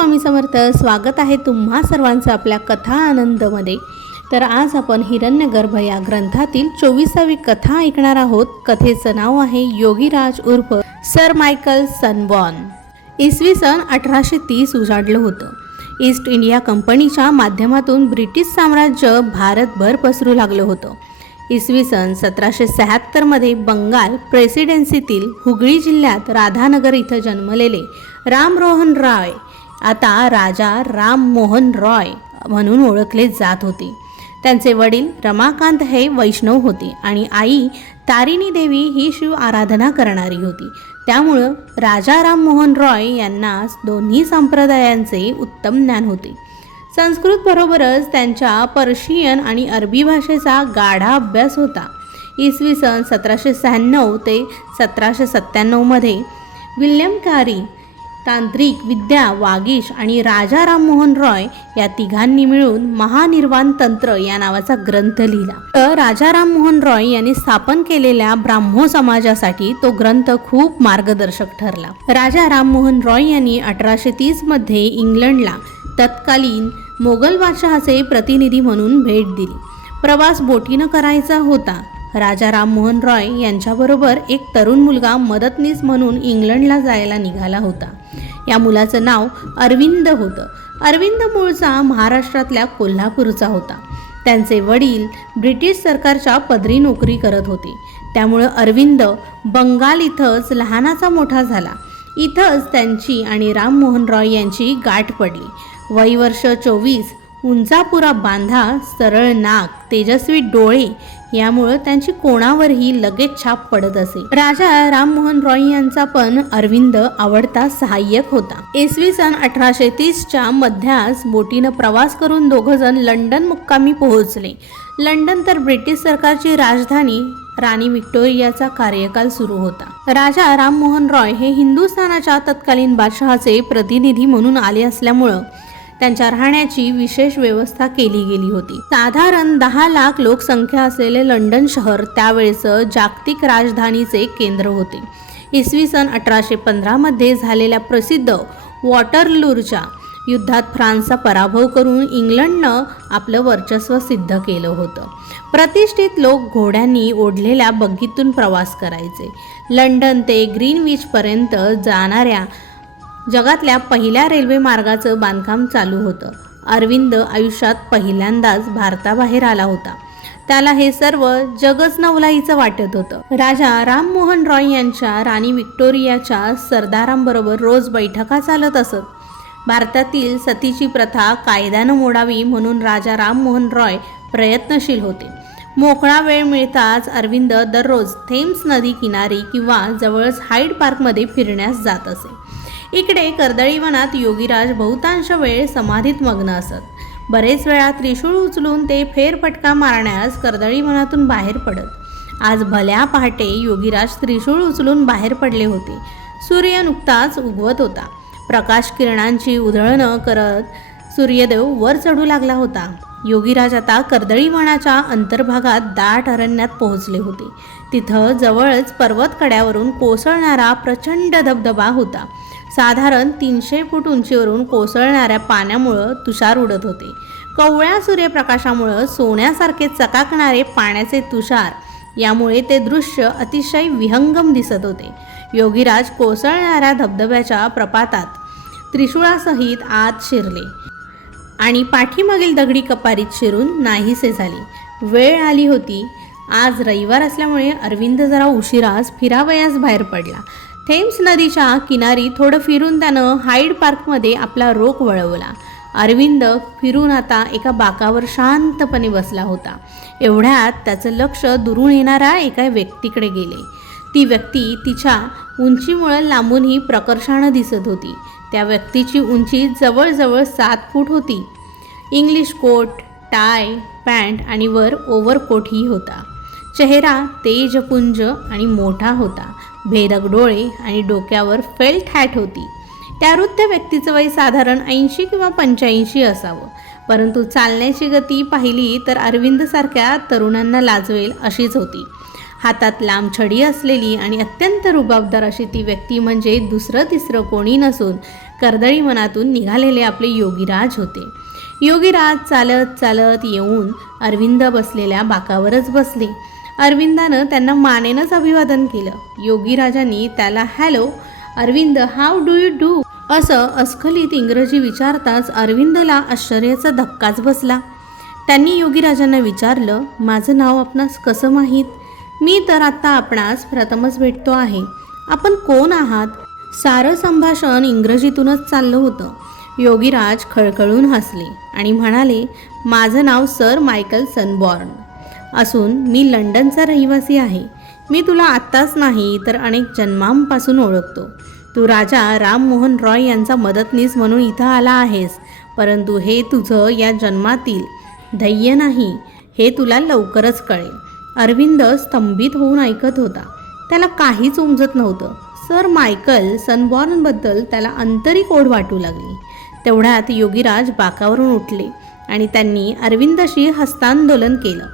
स्वामी समर्थ स्वागत आहे तुम्हा सर्वांचं आपल्या कथा आनंदमध्ये. तर आज आपण हिरण्यगर्भ या ग्रंथातील चोवीसावी कथा ऐकणार आहोत. कथेचं नाव आहे योगीराज उर्फ सर मायकल सनबॉन इसवी सन अठराशे तीस उजाडलं होतं. ईस्ट इंडिया कंपनीच्या माध्यमातून ब्रिटिश साम्राज्य भारतभर पसरू लागलं होतं. इसवी सन सतराशे शहात्तरमध्ये बंगाल प्रेसिडेन्सीतील हुगळी जिल्ह्यात राधानगर इथं जन्मलेले रामरोहन राय आता राजा राममोहन रॉय म्हणून ओळखले जात होते. त्यांचे वडील रमाकांत हे वैष्णव होते आणि आई तारिणी देवी ही शिव आराधना करणारी होती. त्यामुळं राजा राममोहन रॉय यांना दोन्ही संप्रदायांचे उत्तम ज्ञान होते. संस्कृत बरोबरच त्यांच्या पर्शियन आणि अरबी भाषेचा गाढा अभ्यास होता. इसवी सन सतराशे शहाण्णव ते सतराशे सत्त्याण्णवमध्ये विल्यम कारी तांत्रिक विद्या वागीश आणि राजा राममोहन रॉय या तिघांनी मिळून महानिर्वाण तंत्र या नावाचा ग्रंथ लिहिला. तर राजा राममोहन रॉय यांनी स्थापन केलेल्या ब्राह्मो समाजासाठी तो ग्रंथ खूप मार्गदर्शक ठरला. राजा राममोहन रॉय यांनी अठराशे तीसमध्ये इंग्लंडला तत्कालीन मोगल बादशहाचे प्रतिनिधी म्हणून भेट दिली. प्रवास बोटीनं करायचा होता. राजा राममोहन रॉय यांच्याबरोबर एक तरुण मुलगा मदतनीस म्हणून इंग्लंडला जायला निघाला होता. या मुलाचं नाव अरविंद होतं. अरविंद मूळचा महाराष्ट्रातल्या कोल्हापूरचा होता. त्यांचे वडील ब्रिटिश सरकारच्या पदरी नोकरी करत होते. त्यामुळं अरविंद बंगाल इथंच लहानाचा मोठा झाला. इथंच त्यांची आणि राममोहन रॉय यांची गाठ पडली. वयवर्ष चोवीस उंचापुरा बांधा सरळ नाक तेजस्वी डोळे यामुळं त्यांची कोणावरही लगेच छाप पडत असे. राजा राममोहन रॉय यांचा पण अरविंद आवडता सहाय्यक होता. इसवी सन अठराशे तीसच्या मध्यास बोटीनं प्रवास करून दोघंजण लंडन मुक्कामी पोहोचले. लंडन तर ब्रिटिश सरकारची राजधानी राणी व्हिक्टोरियाचा कार्यकाल सुरू होता. राजा राममोहन रॉय हे हिंदुस्थानाच्या तत्कालीन बादशहाचे प्रतिनिधी म्हणून आले असल्यामुळं त्यांच्या राहण्याची विशेष व्यवस्था केली गेली होती. साधारण दहा लाख लोकसंख्या असलेले लंडन शहर त्यावेळेचं जागतिक राजधानीचे केंद्र होते. इसवी सन अठराशे पंधरामध्ये झालेल्या प्रसिद्ध वॉटरलूरच्या युद्धात फ्रान्सचा पराभव करून इंग्लंडनं आपलं वर्चस्व सिद्ध केलं होतं. प्रतिष्ठित लोक घोड्यांनी ओढलेल्या बग्गीतून प्रवास करायचे. लंडन ते ग्रीनविचपर्यंत जाणाऱ्या जगातल्या पहिल्या रेल्वे मार्गाचं बांधकाम चालू होतं. अरविंद आयुष्यात पहिल्यांदाच भारताबाहेर आला होता. त्याला हे सर्व जगच नवलाईचं वाटत होतं. राजा राममोहन रॉय यांच्या राणी विक्टोरियाच्या सरदारांबरोबर रोज बैठका चालत असत. भारतातील सतीची प्रथा कायद्यानं मोडावी म्हणून राजा राममोहन रॉय प्रयत्नशील होते. मोकळा वेळ मिळताच अरविंद दररोज थेम्स नदी किनारी किंवा जवळच हाईड पार्कमध्ये फिरण्यास जात असे. इकडे कर्दळीवनात योगीराज बहुतांश वेळ समाधीत मग्न असत. बरेच वेळा त्रिशूळ उचलून ते फेरफटका मारण्यास कर्दळीवनातून बाहेर पडत. आज भल्या पहाटे योगीराज त्रिशूळ उचलून बाहेर पडले होते. सूर्य नुकताच उगवत होता. प्रकाश किरणांची उधळणं करत सूर्यदेव वर चढू लागला होता. योगीराज आता कर्दळीवनाच्या अंतर्भागात दाट अरण्यात पोहोचले होते. तिथं जवळच पर्वतकड्यावरून कोसळणारा प्रचंड धबधबा होता. साधारण तीनशे फूट उंचीवरून कोसळणाऱ्या पाण्यामुळं तुषार उडत होते. कवळ्या सूर्यप्रकाशामुळं सोन्यासारखे चकाकणारे पाण्याचे तुषार यामुळे ते दृश्य अतिशय विहंगम दिसत होते. योगीराज कोसळणाऱ्या धबधब्याच्या प्रपातात त्रिशूळासहित आत शिरले. आणि पाठीमागील दगडी कपारीत शिरून नाहीसे झाली. वेळ आली होती. आज रविवार असल्यामुळे अरविंद जरा उशिरास फिरावयास बाहेर पडला. थेम्स नदीच्या किनारी थोडं फिरून त्यानं हाईड पार्कमध्ये आपला रोख वळवला. अरविंद फिरून आता एका बाकावर शांतपणे बसला होता. एवढ्यात त्याचं लक्ष दुरून येणाऱ्या एका व्यक्तीकडे गेले. ती व्यक्ती तिच्या उंचीमुळे लांबूनही प्रकर्षानं दिसत होती. त्या व्यक्तीची उंची जवळजवळ सात फूट होती. इंग्लिश कोट टाय पॅन्ट आणि वर ओव्हरकोटही होता. चेहरा तेजपुंज आणि मोठा होता. भेदक डोळे आणि डोक्यावर फेल्ट हॅट होती. त्या वृद्ध व्यक्तीचं वय साधारण ऐंशी किंवा पंच्याऐंशी असावं. परंतु चालण्याची गती पाहिली तर अरविंदसारख्या तरुणांना लाजवेल अशीच होती. हातात लांब छडी असलेली आणि अत्यंत रुबाबदार अशी ती व्यक्ती म्हणजे दुसरं तिसरं कोणी नसून कर्दळी मनातून निघालेले आपले योगीराज होते. योगीराज चालत चालत येऊन अरविंद बसलेल्या बाकावरच बसले. अरविंदानं त्यांना मानेनंच अभिवादन केलं. योगीराजांनी त्याला hello Arvind how do you do? असं अस्खलित इंग्रजी विचारताच अरविंदला आश्चर्याचा धक्काच बसला. त्यांनी योगीराजांना विचारलं माझं नाव आपणास कसं माहीत? मी तर आत्ता आपणास प्रथमच भेटतो आहे. आपण कोण आहात? सारं संभाषण इंग्रजीतूनच चाललं होतं. योगीराज खळखळून हसले आणि म्हणाले माझं नाव सर मायकल सनबॉर्न. असून मी लंडनचा रहिवासी आहे. मी तुला आत्ताच नाही तर अनेक जन्मांपासून ओळखतो. तू राजा राममोहन रॉय यांचा मदतनीस म्हणून इथं आला आहेस. परंतु हे तुझं या जन्मातील धैर्य नाही. हे तुला लवकरच कळेल. अरविंद स्तंभित होऊन ऐकत होता. त्याला काहीच उमजत नव्हतं. सर मायकल सनबॉर्नबद्दल त्याला आंतरिक ओढ वाटू लागली. तेवढ्यात योगीराज बाकावरून उठले आणि त्यांनी अरविंदशी हस्तांदोलन केलं.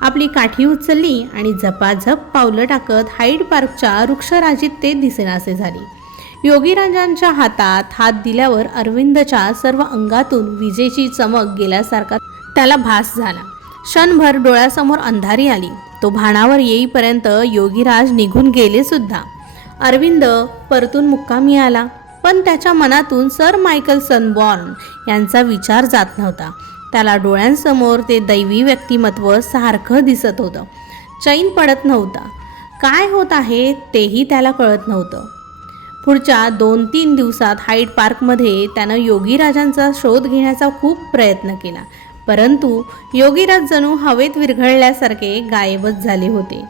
आपली काठी उचलली आणि झपाझप पावलं टाकत हाईड पार्कच्या वृक्षराजीत ते दिसेनासे झाले. योगीराजांच्या हातात हात दिल्यावर अरविंदच्या सर्व अंगातून विजेची चमक गेल्यासारखा त्याला भास झाला. क्षणभर डोळ्यासमोर अंधारी आली. तो भाणावर येईपर्यंत योगीराज निघून गेले सुद्धा अरविंद परतून मुक्कामी आला. पण त्याच्या मनातून सर मायकल सनबॉर्न यांचा विचार जात नव्हता. त्याला डोळ्यांसमोर ते दैवी व्यक्तिमत्व सारखं दिसत होतं. चैन पडत नव्हता. काय होत आहे तेही त्याला कळत नव्हतं. पुढच्या दोन तीन दिवसात हाईट पार्कमध्ये त्यानं योगीराजांचा शोध घेण्याचा खूप प्रयत्न केला. परंतु योगीराज जणू हवेत विरघळल्यासारखे गायबच झाले होते.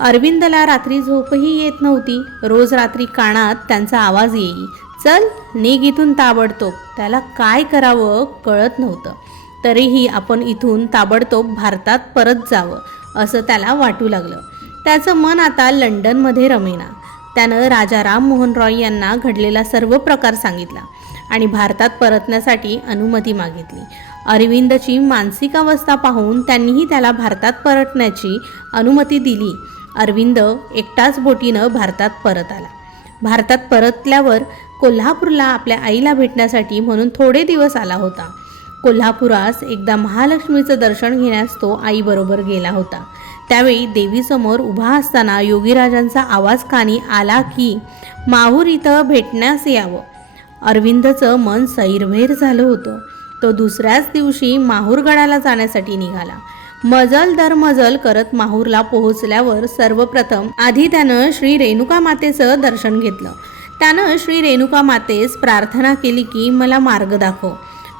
अरविंदला रात्री झोपही येत नव्हती. रोज रात्री कानात त्यांचा आवाज येई. चल निघ इथून ताबडतोब. त्याला काय करावं कळत नव्हतं. तरीही आपण इथून ताबडतोब भारतात परत जावं असं त्याला वाटू लागलं. त्याचं मन आता लंडनमध्ये रमेना. त्यानं राजा राममोहन रॉय यांना घडलेला सर्व प्रकार सांगितला आणि भारतात परतण्यासाठी अनुमती मागितली. अरविंदची मानसिक अवस्था पाहून त्यांनीही त्याला भारतात परतण्याची अनुमती दिली. अरविंद एकटाच बोटीनं भारतात परत आला. भारतात परतल्यावर कोल्हापूरला आपल्या आईला भेटण्यासाठी म्हणून थोडे दिवस आला होता. कोल्हापुरास एकदा महालक्ष्मीचं दर्शन घेण्यास तो आईबरोबर गेला होता. त्यावेळी देवीसमोर उभा असताना योगीराजांचा आवाज कानी आला की माहूर इथं भेटण्यास यावं. अरविंदचं मन सैरभैर झालं होतं. तो दुसऱ्याच दिवशी माहूरगडाला जाण्यासाठी निघाला. मजल दर मजल करत माहूरला पोहोचल्यावर सर्वप्रथम आधी त्यानं श्री रेणुका मातेचं दर्शन घेतलं. त्यानं श्री रेणुका मातेस प्रार्थना केली की मला मार्ग दाखव.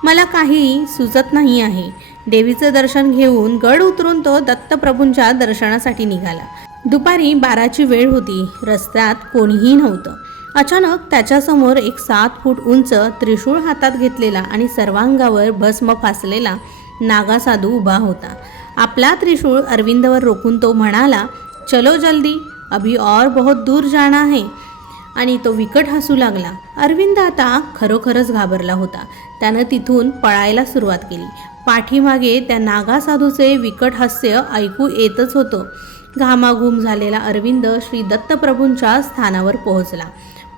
मला काही सुचत नाही आहे. देवीचं दर्शन घेऊन गड उतरून तो दत्तप्रभूंच्या दर्शनासाठी निघाला. दुपारी बाराची वेळ होती. रस्त्यात कोणीही नव्हतं. अचानक त्याच्यासमोर एक सात फूट उंच त्रिशूळ हातात घेतलेला आणि सर्वांगावर भस्म फासलेला नागा साधू उभा होता. आपला त्रिशूळ अरविंदवर रोखून तो म्हणाला चलो जल्दी. अभी और बहुत दूर जाना है. आणि तो विकट हसू लागला. अरविंद आता खरोखरच घाबरला होता. त्यानं तिथून पळायला सुरुवात केली. पाठीमागे त्या नागा साधूचे विकट हास्य ऐकू येतच होतं. घामाघूम झालेला अरविंद श्री दत्तप्रभूंच्या स्थानावर पोहोचला.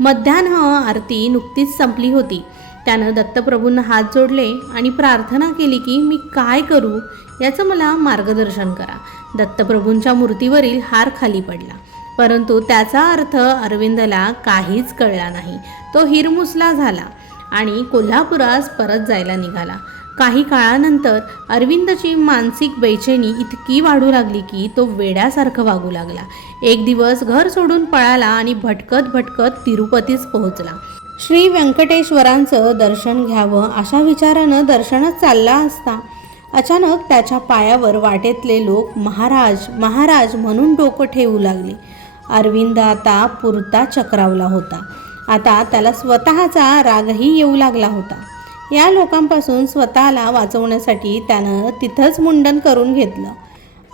मध्यान्ह आरती नुकतीच संपली होती. त्यानं दत्तप्रभूंना हात जोडले आणि प्रार्थना केली की मी काय करू? याचं मला मार्गदर्शन करा. दत्तप्रभूंच्या मूर्तीवरील हार खाली पडला. परंतु त्याचा अर्थ अरविंदला काहीच कळला नाही. तो हिरमुसला झाला आणि कोल्हापुरास परत जायला निघाला. काही काळानंतर अरविंदची मानसिक बेचैनी इतकी वाढू लागली की तो वेड्यासारखं वागू लागला. एक दिवस घर सोडून पळाला आणि भटकत भटकत तिरुपतीस पोहोचला. श्री व्यंकटेश्वरांचं दर्शन घ्यावं अशा विचारानं दर्शनात चालला असता अचानक त्याच्या पायावर वाटेतले लोक महाराज महाराज म्हणून डोकं ठेवू लागले. अरविंद आता पुरता चक्रावला होता. आता त्याला स्वतःचा रागही येऊ लागला होता. या लोकांपासून स्वतःला वाचवण्यासाठी त्यानं तिथंच मुंडन करून घेतलं.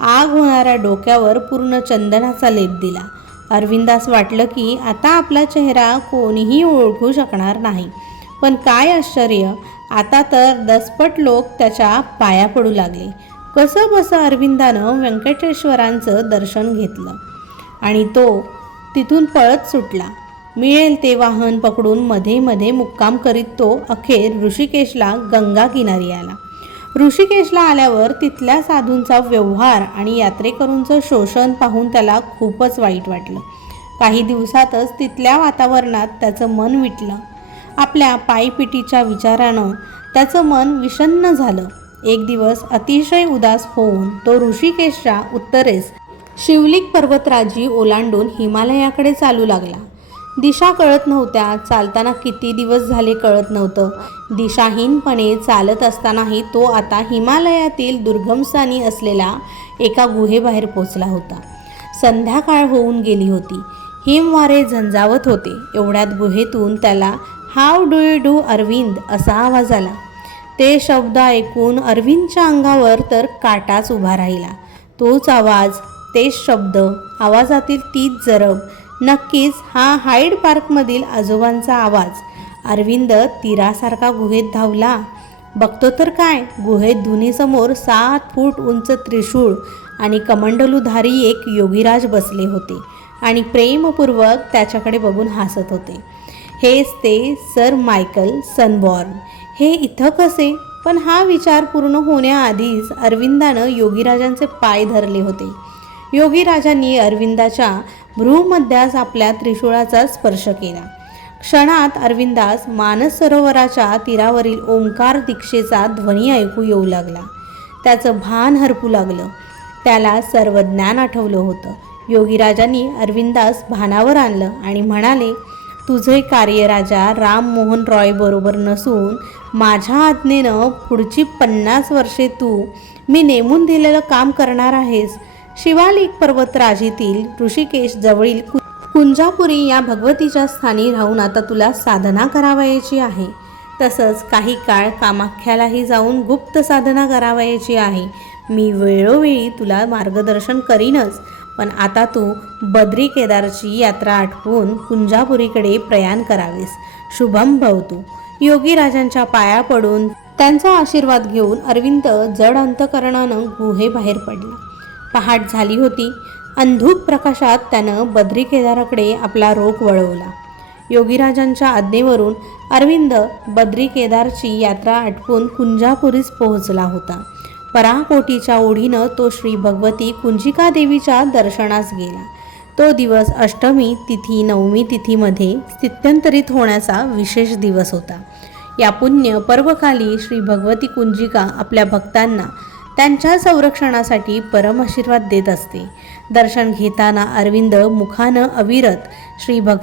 आग होणाऱ्या डोक्यावर पूर्ण चंदनाचा लेप दिला. अरविंदास वाटलं की आता आपला चेहरा कोणीही ओळखू शकणार नाही. पण काय आश्चर्य आता तर दसपट लोक त्याच्या पाया पडू लागले. कसं बसं अरविंदानं व्यंकटेश्वरांचं दर्शन घेतलं. आणि तो तिथून पळत सुटला. मिळेल ते वाहन पकडून मध्ये मध्ये मुक्काम करीत तो अखेर ऋषिकेशला गंगा किनारी आला. ऋषिकेशला आल्यावर तिथल्या साधूंचा व्यवहार आणि यात्रेकरूंचं शोषण पाहून त्याला खूपच वाईट वाटलं. काही दिवसातच तिथल्या वातावरणात त्याचं मन विटलं. आपल्या पायपिटीच्या विचारानं त्याचं मन विषन्न झालं. एक दिवस अतिशय उदास होऊन तो ऋषिकेशच्या उत्तरेस शिवलिक पर्वतराजी ओलांडून हिमालयाकडे चालू लागला. दिशा कळत नव्हत्या चालताना किती दिवस झाले कळत नव्हतं. दिशाहीनपणे चालत असतानाही तो आता हिमालयातील दुर्गमस्थानी असलेला असलेल्या एका गुहेबाहेर पोचला होता. संध्याकाळ होऊन गेली होती. हिमवारे झंझावत होते. एवढ्यात गुहेतून त्याला how do you do Arvind असा आवाज आला. ते शब्द ऐकून अरविंदच्या अंगावर तर काटाच उभा राहिला. तोच आवाज तेच शब्द आवाजातील तीच जरब नक्कीच हा हाईड पार्कमधील आजोबांचा आवाज. अरविंद तीरासारखा गुहेत धावला. बघतो तर काय गुहेत धुनीसमोर सात फूट उंच त्रिशूळ आणि कमंडलूधारी एक योगीराज बसले होते आणि प्रेमपूर्वक त्याच्याकडे बघून हसत होते. हेच ते सर मायकल सनबॉर्न. हे इथं कसे? पण हा विचार पूर्ण होण्याआधीच अरविंदानं योगीराजांचे पाय धरले होते. योगीराजांनी अरविंदाच्या भ्रूमध्यास आपल्या त्रिशूळाचा स्पर्श केला. क्षणात अरविंदास मानस सरोवराच्या तीरावरील ओंकार दीक्षेचा ध्वनी ऐकू येऊ लागला. त्याचं भान हरपू लागलं. त्याला सर्व ज्ञान आठवलं होतं. योगीराजांनी अरविंदास भानावर आणलं आणि म्हणाले तुझे कार्य राजा राम मोहन रॉय बरोबर नसून माझ्या आज्ञेनं पुढची पन्नास वर्षे तू मी नेमून दिलेलं काम करणार आहेस. शिवालिक पर्वतराजीतील ऋषिकेश जवळील कुंजापुरी या भगवतीच्या स्थानी राहून आता तुला साधना करावयाची आहे. तसंच काही काळ कामाख्यालाही जाऊन गुप्त साधना करावयाची आहे. मी वेळोवेळी तुला मार्गदर्शन करीनच पण आता तू बद्री केदारची यात्रा आठवून कुंजापुरीकडे प्रयाण करावेस. शुभम भवतू योगीराजांच्या पाया पडून त्यांचा आशीर्वाद घेऊन अरविंद जड अंतकरणानं गुहेबाहेर पडला. पहाट झाली होती. अंधूक प्रकाशात त्यानं बद्री केदाराकडे आपला रोख वळवला. योगीराजांच्या आज्ञेवरून अरविंद बद्री केदारची यात्रा आटपून कुंजापुरीस पोहोचला होता. पराकोटीच्या ओढीनं तो श्री भगवती कुंजिका देवीच्या दर्शनास गेला. तो दिवस अष्टमी तिथी नवमी तिथीमध्ये स्थित्यंतरित होण्याचा विशेष दिवस होता. या पुण्य पर्वकाली श्री भगवती कुंजिका आपल्या भक्तांना त्यांच्या संरक्षणासाठी परम आशीर्वाद देत असते. दर्शन घेताना अरविंद मुखानं अविरत श्री भग